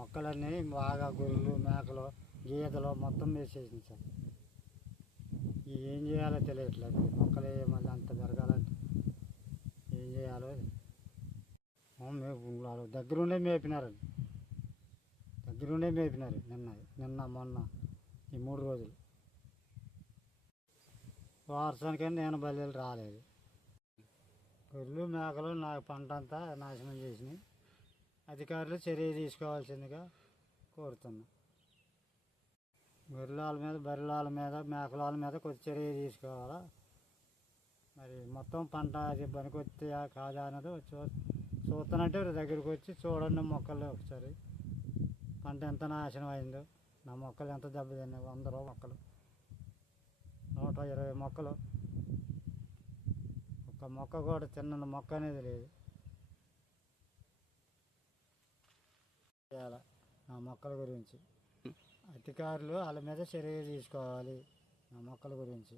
మొక్కలన్నీ బాగా గొర్రెలు మేకలు గీతలు మొత్తం వేసేసింది సార్. ఏం చేయాలో తెలియట్లేదు. మొక్కలు మళ్ళీ అంత పెరగాలంటే ఏం చేయాలో వాళ్ళు దగ్గరుండే మేపినారండి. నిన్న మొన్న ఈ 3 రోజులు వారసానికని నేను బయలు రాలేదు. గొర్రెలు మేకలు నా పంట అంతా నాశనం చేసినాయి. అధికారులు చర్య తీసుకోవాల్సిందిగా కోరుతున్నాం. గొర్రెల మీద బర్రెల మీద మేకల మీద కొద్ది చర్య తీసుకోవాలా. మరి మొత్తం పంట అది పనికొత్తా కాదా అన్నది చూస్తానంటే దగ్గరికి వచ్చి చూడండి మొక్కలు ఒకసారి. పంట ఎంత నాశనం అయిందో, నా మొక్కలు ఎంత దెబ్బతిన్నాయి. 100 మొక్కలు, 120 మొక్కలు, ఒక్క మొక్క కూడా చిన్న మొక్క అనేది లేదు. నా మొక్కల గురించి అధికారులు వాళ్ళ మీద చర్య తీసుకోవాలి. నా మొక్కల గురించి